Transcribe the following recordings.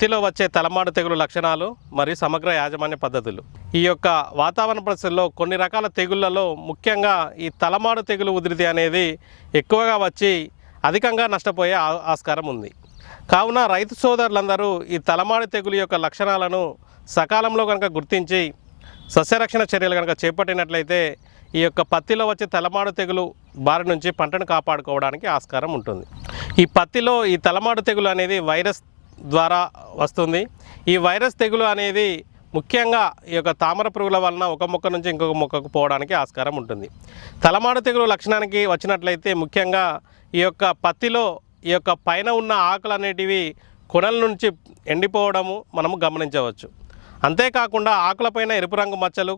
పత్తిలో వచ్చే తలమాడు తెగులు లక్షణాలు మరియు సమగ్ర యాజమాన్య పద్ధతులు. ఈ యొక్క వాతావరణ పరిస్థితుల్లో కొన్ని రకాల తెగుళ్ళలో ముఖ్యంగా ఈ తలమాడు తెగులు ఉధృతి అనేది ఎక్కువగా వచ్చి అధికంగా నష్టపోయే ఆస్కారం ఉంది. కావున రైతు సోదరులందరూ ఈ తలమాడు తెగులు యొక్క లక్షణాలను సకాలంలో కనుక గుర్తించి సస్యరక్షణ చర్యలు కనుక చేపట్టినట్లయితే ఈ యొక్క పత్తిలో వచ్చే తలమాడు తెగులు బారి నుంచి పంటను కాపాడుకోవడానికి ఆస్కారం ఉంటుంది. ఈ పత్తిలో ఈ తలమాడు తెగులు అనేది వైరస్ ద్వారా వస్తుంది. ఈ వైరస్ తెగులు అనేది ముఖ్యంగా ఈ యొక్క తామర పురుగుల వలన ఒక మొక్క నుంచి ఇంకొక మొక్కకు పోవడానికి ఆస్కారం ఉంటుంది. తలమాడు తెగులు లక్షణానికి వచ్చినట్లయితే ముఖ్యంగా ఈ యొక్క పత్తిలో ఈ యొక్క పైన ఉన్న ఆకులు అనేటివి కొనల నుంచి ఎండిపోవడము మనము గమనించవచ్చు. అంతేకాకుండా ఆకులపైన ఎరుపు రంగు మచ్చలు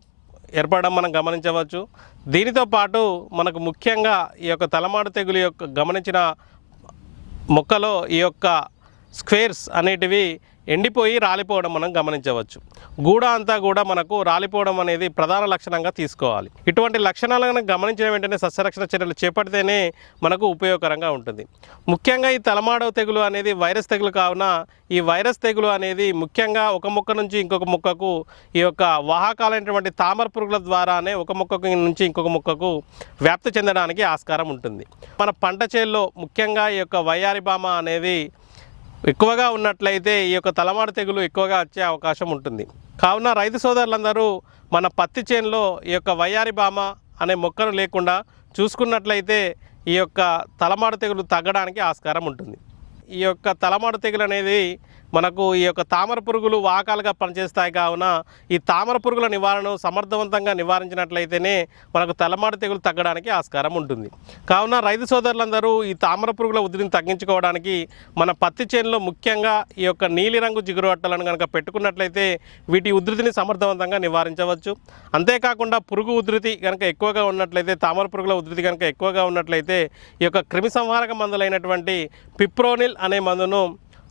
ఏర్పడడం మనం గమనించవచ్చు. దీనితో పాటు మనకు ముఖ్యంగా ఈ యొక్క తలమాడు తెగులు యొక్క గమనించిన మొక్కలో ఈ యొక్క స్క్వేర్స్ అనేటివి ఎండిపోయి రాలిపోవడం మనం గమనించవచ్చు. గూడ అంతా కూడా మనకు రాలిపోవడం అనేది ప్రధాన లక్షణంగా తీసుకోవాలి. ఇటువంటి లక్షణాలను గమనించిన వెంటనే సస్యరక్షణ చర్యలు చేపడితేనే మనకు ఉపయోగకరంగా ఉంటుంది. ముఖ్యంగా ఈ తలమాడవ తెగులు అనేది వైరస్ తెగులు కావున ఈ వైరస్ తెగులు అనేది ముఖ్యంగా ఒక మొక్క నుంచి ఇంకొక మొక్కకు ఈ యొక్క వాహకాలైనటువంటి తామర పురుగుల ద్వారానే ఒక మొక్కకు నుంచి ఇంకొక మొక్కకు వ్యాప్తి చెందడానికి ఆస్కారం ఉంటుంది. మన పంట చేల్లో ముఖ్యంగా ఈ యొక్క వయ్యారి బామ అనేది ఎక్కువగా ఉన్నట్లయితే ఈ యొక్క తలమాడు తెగులు ఎక్కువగా వచ్చే అవకాశం ఉంటుంది. కావున రైతు సోదరులందరూ మన పత్తి చేనులో ఈ యొక్క వయ్యారి బామ అనే మొక్కను లేకుండా చూసుకున్నట్లయితే ఈ యొక్క తలమాడు తెగులు తగ్గడానికి ఆస్కారం ఉంటుంది. ఈ యొక్క తలమాడు తెగులు అనేది మనకు ఈ యొక్క తామర పురుగులు వాకాలుగా పనిచేస్తాయి కావున ఈ తామర పురుగుల నివారణను సమర్థవంతంగా నివారించినట్లయితేనే మనకు తలమాడు తెగులు తగ్గడానికి ఆస్కారం ఉంటుంది. కావున రైతు సోదరులందరూ ఈ తామర పురుగుల ఉధృతిని తగ్గించుకోవడానికి మన పత్తి చేనులో ముఖ్యంగా ఈ యొక్క నీలిరంగు జిగురు అట్టలను కనుక పెట్టుకున్నట్లయితే వీటి ఉధృతిని సమర్థవంతంగా నివారించవచ్చు. అంతేకాకుండా పురుగు ఉధృతి కనుక ఎక్కువగా ఉన్నట్లయితే తామర పురుగుల ఉధృతి కనుక ఎక్కువగా ఉన్నట్లయితే ఈ యొక్క క్రిమి సంహారక మందులైనటువంటి పిప్రోనిల్ అనే మందును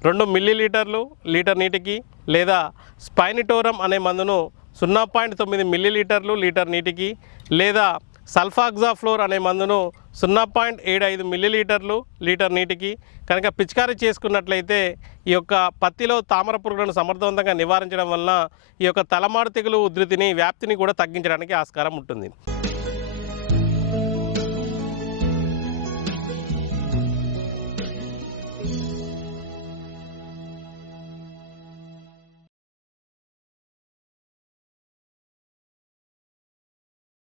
రెండు మిల్లీలీటర్లు లీటర్ నీటికి లేదా స్పైనిటోరం అనే మందును సున్నా పాయింట్ తొమ్మిది మిల్లీలీటర్లు లీటర్ నీటికి లేదా సల్ఫాక్సాఫ్లోర్ అనే మందును సున్నా పాయింట్ ఏడు ఐదు మిల్లీలీటర్లు లీటర్ నీటికి కనుక పిచికారీ చేసుకున్నట్లయితే ఈ యొక్క పత్తిలో తామర పురుగులను సమర్థవంతంగా నివారించడం వలన ఈ యొక్క తలమాడు తెగులు ఉధృతిని వ్యాప్తిని కూడా తగ్గించడానికి ఆస్కారం ఉంటుంది.